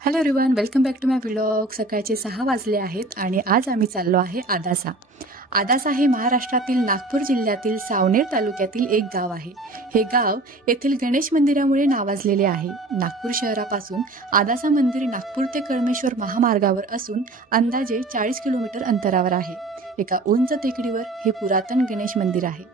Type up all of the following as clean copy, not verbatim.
Hello everyone, welcome back to my vlog. सकाळचे 6 वाजले आहेत आणि आज आम्ही चाललो आहे आदासा। आदासा हे महाराष्ट्रातील नागपूर जिल्ह्यातील सावनेर तालुक्यातील एक गाव आहे। हे गाव येथील गणेश मंदिरामुळे नावाजलेले आहे। नागपूर शहरापासून आदासा मंदिर नागपूर ते कळमेश्वर महामार्गावर असून अंदाजे 40 किलोमीटर अंतरावर आहे। एका उंच टेकडीवर हे पुरातन गणेश मंदिर आहे।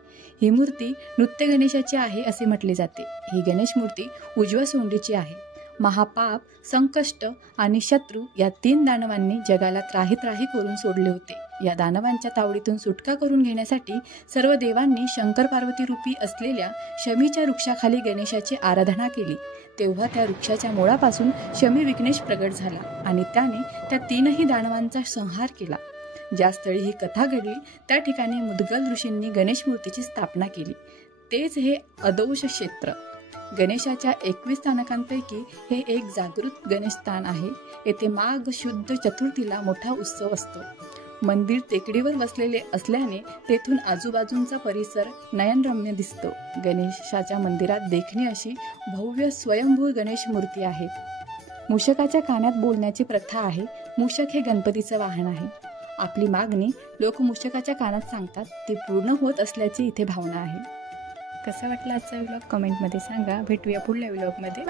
ही मूर्ती नृत्य गणेशाची आहे असे म्हटले जाते। ही गणेश मूर्ती उजव्या सोंडीची आहे। महापाप, संकष्ट आणि शत्रू या 3 दानवांनी जगाला त्राही करून सोडले होते। या दानवांच्या तावडीतून सुटका करून घेण्यासाठी सर्व देवांनी शंकर पार्वती रूपी असलेल्या शमीच्या वृक्षाखाली गणेशाची आराधना केली। तेव्हा त्या वृक्षाच्या मुळापासून शमी विघ्नेश प्रगट झाला आणि त्याने त्या 3ही दानवांचा संहार केला। ज्या स्थळी ही कथा घडली त्या ठिकाणी मुद्गल ऋषींनी गणेश मूर्तीची स्थापना केली। तेच हे अदौश क्षेत्र। गणेशाच्या 21 स्थानकांपैकी हे एक जागृत गणेश स्थान आहे। येथे माघ शुद्ध चतुर्थीला मोठा उत्सव असतो। मंदिर टेकडीवर वसलेले असल्याने तेथून आजूबाजूंचा परिसर नयनरम्य दिसतो। गणेशाच्या मंदिरात देखणी अशी भव्य स्वयंभू गणेश मूर्ती आहे। मूषकाच्या कानात बोलण्याची प्रथा आहे। मूषक हे गणपतीचे वाहन आहे। आपली मागणी लोक मूषकाच्या कानात सांगतात, ती पूर्ण होत असल्याची इथे भावना आहे। कसा वाटला आजचा व्लॉग कमेंटमध्ये सांगा। भेटूया पुढल्या व्लॉगमध्ये।